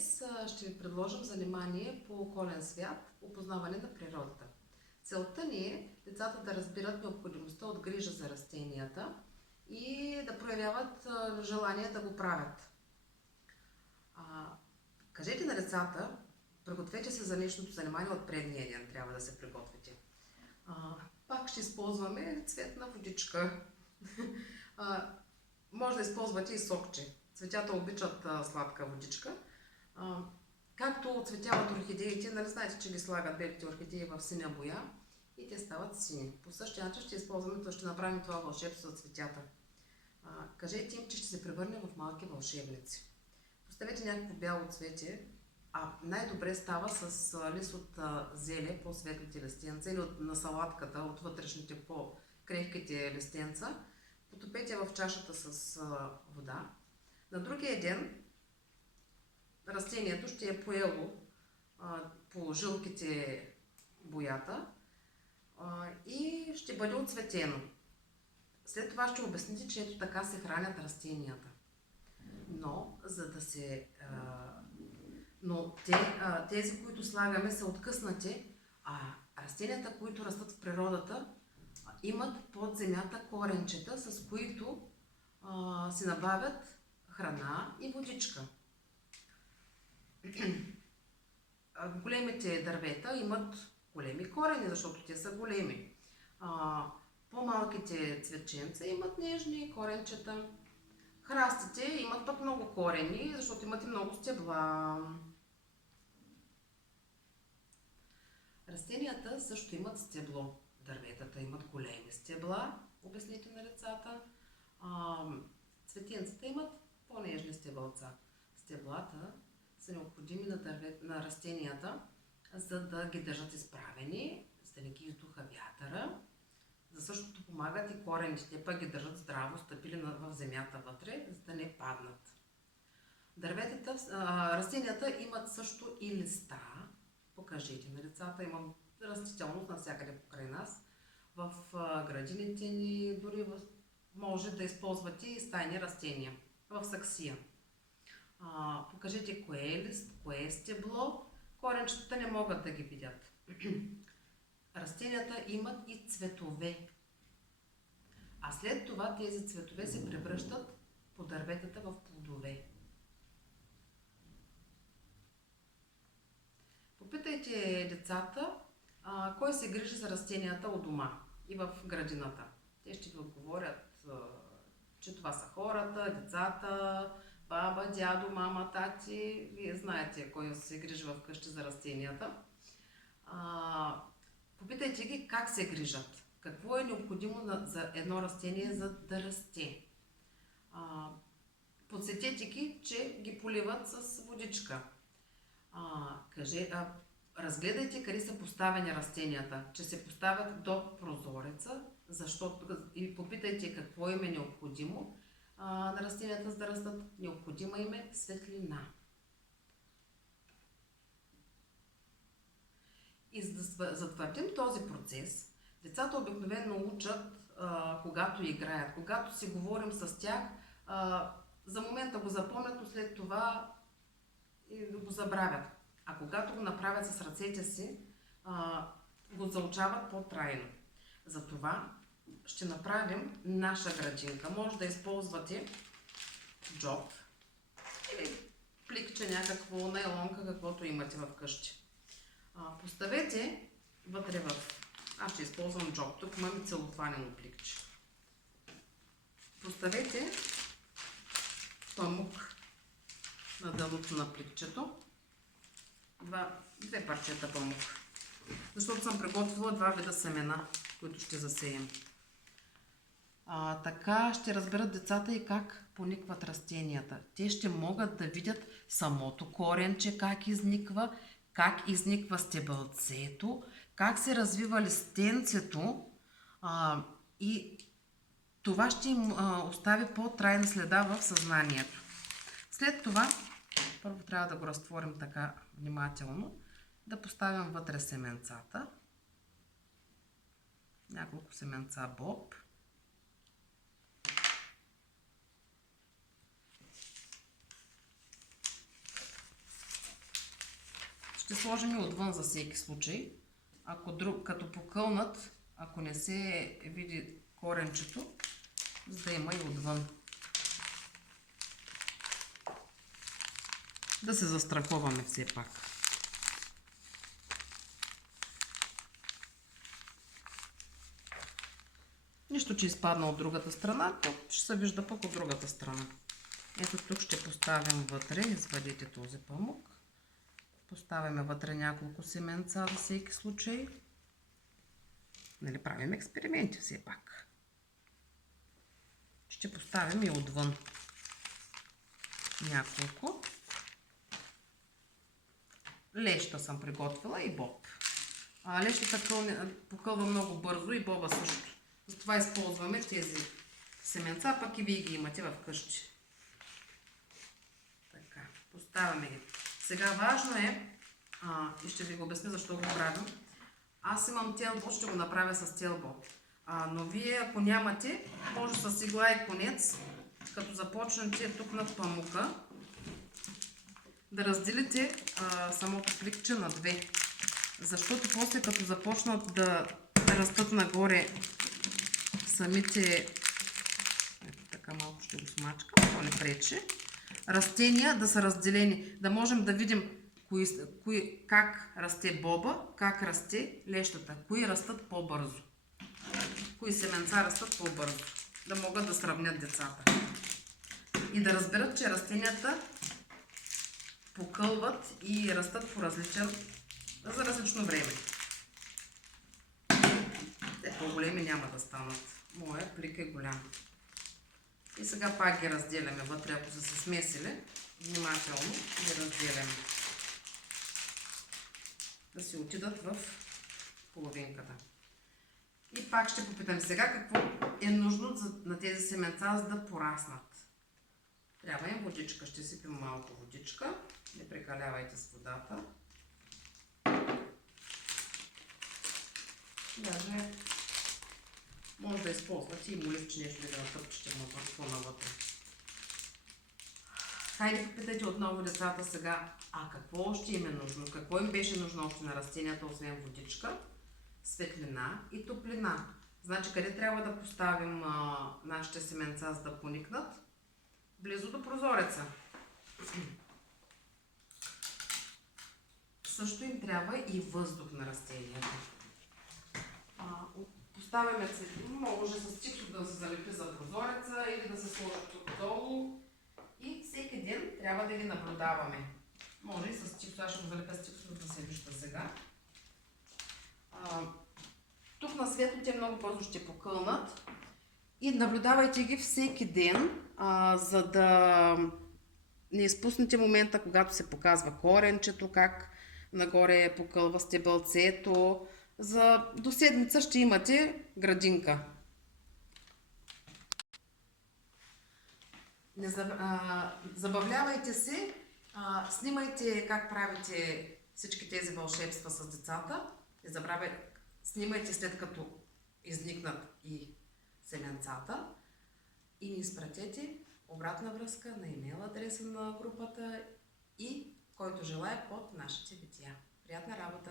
Днес ще ви предложим занимание по околен свят, опознаване на природата. Целта ни е децата да разбират необходимостта от грижа за растенията и да проявяват желание да го правят. Кажете на децата, пригответе се за днешното занимание от предния ден, трябва да се приготвите. Пак ще използваме цветна водичка. Може да използвате и сокче. Цветята обичат сладка водичка. Както оцветяват орхидеите, нали знаете, че ги слагат белите орхидеи в синя боя и те стават сини. По същия начин ще направим това вълшебство за цветята. Кажете им, че ще се превърне в малки вълшебници. Поставете някакво бяло цвете, най-добре става с лист от зеле, по-светлите листенца, или на салатката, от вътрешните по-крехките листенца. Потопете в чашата с вода. На другия ден растението ще е поело по жилките боята и ще бъде оцветено. След това ще обясните, че ето така се хранят растенията. Но тези, които слагаме, са откъснати, а растенията, които растат в природата, имат под земята коренчета, с които си набавят храна и водичка. Големите дървета имат големи корени, защото те са големи. По-малките цветченца имат нежни коренчета. Храстите имат пък много корени, защото имат и много стебла. Растенията също имат стебло. Дърветата имат големи стебла, обясните на децата. Цветенцата имат по-нежни стебълца. Стеблата са необходими на растенията, за да ги държат изправени, за да не ги издуха вятъра. За същото помагат и корените, пък ги държат здраво, стъпили в земята вътре, за да не паднат. Растенията имат също и листа. Покажете на децата, имам растителност навсякъде покрай нас. В градините ни дори може да използвате и стайни растения в саксия. Покажете кое е лист, кое е стебло. Коренчетата не могат да ги видят. Растенията имат и цветове. А след това тези цветове се превръщат по дърветата в плодове. Попитайте децата кой се грижи за растенията у дома и в градината. Те ще ви отговорят, че това са хората, децата, баба, дядо, мама, тати. Вие знаете кой се грижи в къщи за растенията. Попитайте ги как се грижат. Какво е необходимо за едно растение, за да расте. Подсетете ги, че ги поливат с водичка. Разгледайте къде са поставени растенията, че се поставят до прозореца, и попитайте какво им е необходимо на растенията, за да растат. Необходима им е светлина. И за да затвърдим този процес, децата обикновено учат, когато играят, когато си говорим с тях, за момента го запомнят, но след това го забравят. А когато го направят с ръцете си, го заучават по-трайно. Затова ще направим наша градинка. Може да използвате джоб или пликче, някакво найлонка, каквото имате в къщи. Поставете вътре аз ще използвам джоб, тук имаме целофанено пликче. Поставете памук на дъното на пликчето. Две парчета памук. Защото съм приготвила два вида семена, които ще засеем. Така ще разберат децата и как поникват растенията. Те ще могат да видят самото коренче, как изниква стебълцето, как се развива листенцето, и това ще им остави по-трайна следа в съзнанието. След това, първо трябва да го разтворим така внимателно, да поставим вътре семенцата, няколко семенца боб. Ще сложим и отвън за всеки случай. Като покълнат, ако не се види коренчето, за да има и отвън. Да се застраховаме все пак. Нищо, че изпадна от другата страна, то ще се вижда пък от другата страна. Ето тук ще поставим вътре, извадите този памук. Поставяме вътре няколко семенца за всеки случай. Нали, правим експерименти все пак. Ще поставим и отвън няколко. Леща съм приготвила и боб. Лещата покълва много бързо и боба също. Затова използваме тези семенца, пък и вие ги имате в къщи. Така, поставяме ги. Сега важно е, и ще ви го обясня защо го правим. Аз имам телбо, ще го направя с телбо. Но вие, ако нямате, може с игла и конец, като започнете тук над памука, да разделите самото пликче на две. Защото после като започнат да растат нагоре самите, ето така малко ще го смачкам, то не пречи, растения да са разделени, да можем да видим как расте боба, как расте лещата, кои растат по-бързо, кои семенца растат по-бързо, да могат да сравнят децата и да разберат, че растенията покълват и растат за различно време. Те по-големи няма да станат. Моя плик е голям. И сега пак ги разделяме вътре, ако са се смесили. Внимателно ги разделяме. Да си отидат в половинката. И пак ще попитам сега какво е нужно на тези семенца, за да пораснат. Трябва им водичка. Ще сипим малко водичка. Не прекалявайте с водата. Даже може да използвате и моливче нещо да натъпчете по-навътре. Хайде попитайте отново децата сега, какво още им е нужно? Какво им беше нужно още на растенията, освен водичка, светлина и топлина? Значи къде трябва да поставим нашите семенца, за да поникнат? Близо до прозореца. Също им трябва и въздух на растенията. Поставяме светлина, може с чипсо да се залепи за прозореца или да се сложи тук долу. И всеки ден трябва да ги наблюдаваме. Може и с чипсо, аз ще го залепя с чипсо, да се вижда сега. Тук на светло те много бързо ще покълнат. И наблюдавайте ги всеки ден, за да не изпуснете момента, когато се показва коренчето, как нагоре покълва стебълцето. До седмица ще имате градинка. Забавлявайте се, снимайте как правите всички тези вълшебства с децата. Снимайте след като изникнат и семенцата и ни изпратете обратна връзка на имейл адреса на групата и който желая под нашите видеа. Приятна работа!